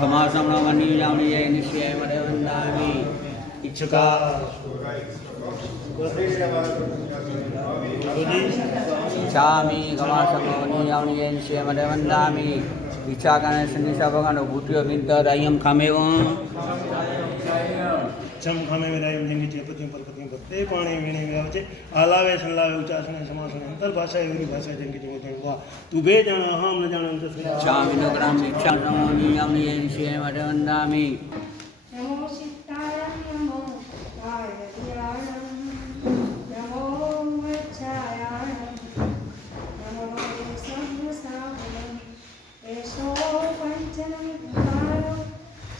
క్షమాసమణీయామణీయ నిశ్చయమడవందామి ఇచ్చుక. ఇచ్చామి గమాసమణీయామణీయ నిశ్చయమడవందామి ఇచ్చాకనే సునిశాభగను భూటియో వింత దయ్యం కమేవం. જમ ખામે વિરાય જંગી છે પતિ પર પતિ પર તે પાણી વીણી વ્યાવ છે. આલાવે સંલાવે ઉચાસને સમાસને અંતર ભાષા એવી ભાષા જંગી જંગી જંગી વા તું બે જાણ અહમ ન જાણ અંત ઈચ્છામી નોકરામ ઈચ્છા સમણમન્યુજામણીય નિશ્ચય મરે વંદામી નમો સિદ્ધાય નમો વંદામી નમો વચ્છાયાણમ નમો સર્વસાવરમ એસો પંચનમિત્તારો સર્વપાપપણાસનો મંગલાણં ચ સર્વેષી પરમં હરિમંગલમ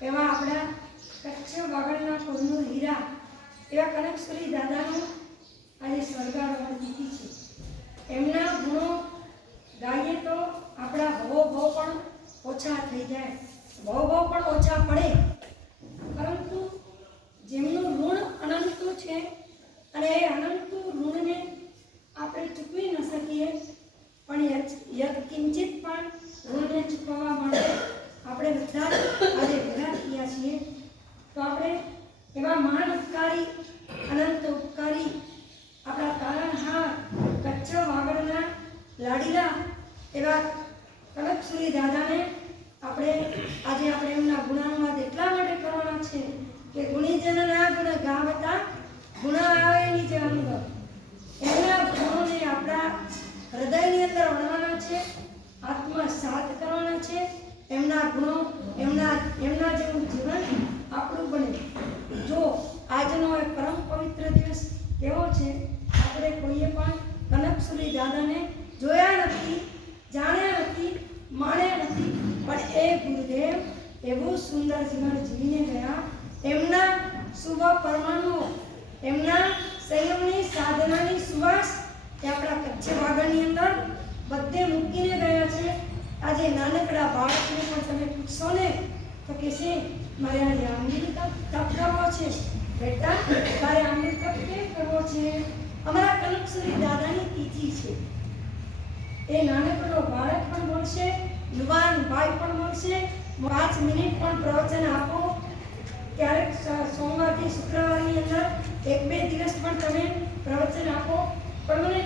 એવા આપણા કચ્છ વાગડના કોરનું હીરા, એવા કનકસુરી દાદાનું આજે સ્વર્ગારોહણ તિથિ છે. એમના ગુણો ગાઈએ તો આપણા ભવો ભવ પણ ઓછા થઈ જાય. ભવ ભવ પણ ઓછા પડે. પરંતુ જેમનું ઋણ અનંતું છે અને એ અનંતું ઋણને આપણે ચૂકવી ન શકીએ પણ યત- યત કિંચિત પણ ઋણને ચૂકવવા માટે આપણે બધા જ આજે ભેગા થયા છીએ તો આપણે એવા મહાન ઉપકારી અનંત ઉપકારી આપણા તારણહાર કચ્છ વાગડના લાડીલા એવા કનકસુરી દાદાને આપણે આજે આપણે એમના ગુણાનુવાદ એટલા માટે કરવાના છે કે ગુણીજનના ગુણ ગાવતા ગુણ આવે નિજ અંગ એમના ગુણોને આપણા હૃદયની અંદર વણવાના છે, આત્મસાત કરવાના છે, એમના ગુણો, એમના એમના જેવું જીવન આપણું બને. જો આજનો એ પરમ પવિત્ર દિવસ કેવો છે, આપણે કોઈએ પણ કનકસુરી દાદાને જોયા નથી, જાણ્યા નથી, માણ્યા નથી, પણ એ ગુરુદેવ એવું સુંદર જીવન જીવીને ગયા. એમના શુભ પરમાણુઓ, એમના સંયમની સાધનાની સુવાસ એ આપણા કચ્છ વાગડની અંદર બધે મૂકીને ગયા છે. આજે નાનકડા બાળકને પણ તમે પૂછશો ને, તો કહેશે, મારે આજે આંબીલ તપ કરવો છે. બેટા, તારે આંબીલ કેમ કરવો છે? અમારા કનકસુરી દાદાની તિથિ છે. એ નાનકડો બાળક પણ મળશે, યુવાન ભાઈ પણ મળશે. પાંચ મિનિટ પણ પ્રવચન આપો. ક્યારેક સોમવારથી શુક્રવારની અંદર એક બે દિવસ પણ તમે પ્રવચન આપો. પણ મને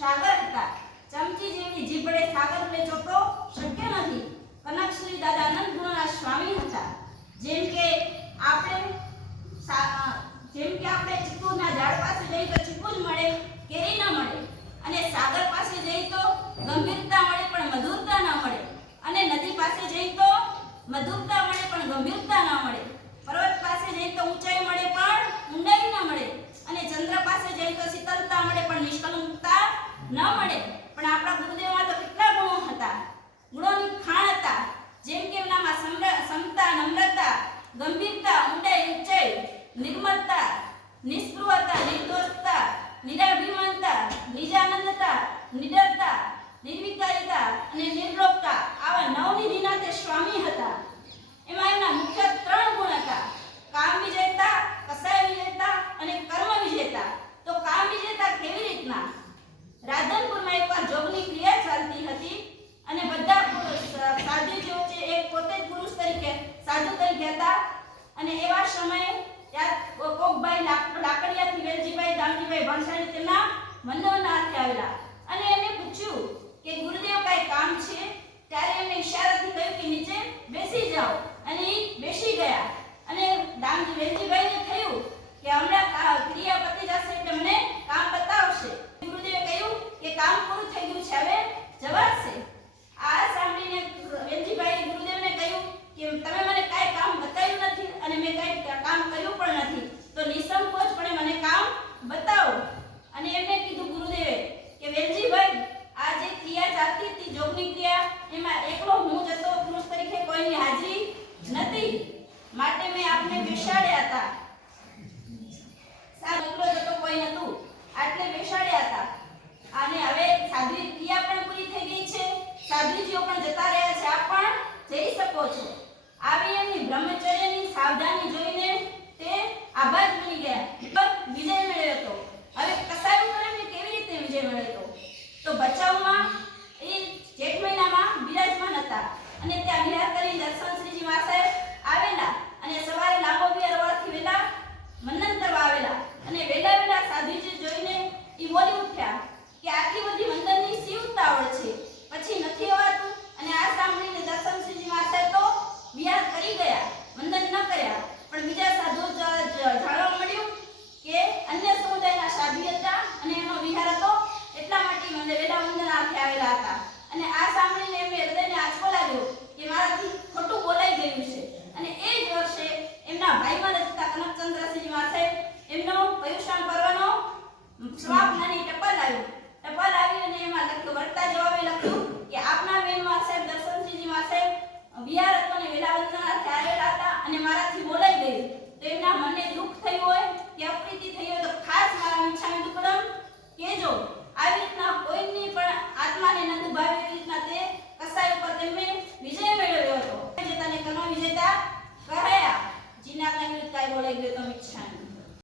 સાગરતા ચમચી જેવી જીભડે સાગર ને ચોટો શક્ય નથી. કનકશ્રી દાદાનંદ ગુણના સ્વામી હતા. જેમ કે આપણે જેમ કે આપણે ચીકુના ઝાડ પાસે જઈ તો ચીકુ જ મળે, કેરી ન મળે. અને સાગર પાસે જઈ તો ગંભીરતા મળે પણ મધુરતા ના મળે. અને નદી પાસે જઈ તો મધુરતા મળે પણ ગંભીરતા ના મળે. પર્વત પાસે જઈ તો ઊંચાઈ મળે ન મળે. પણ આપણા ગુરુદેવમાં તો કેટલા ગુણો હતા? ગુણોની ખાણ હતા. જેમ કે એમનામાં સમતા, નમ્રતા, ગંભીરતા, ઊંડાઈ ઊંચાઈ નિર્મળતા નિષ્પૃહતા, નિર્દોષતા, નિરાભિમાનતા, નિજાનંદતા નિડરતા મંદોરનાથથી આવેલા. તો બચાવમાં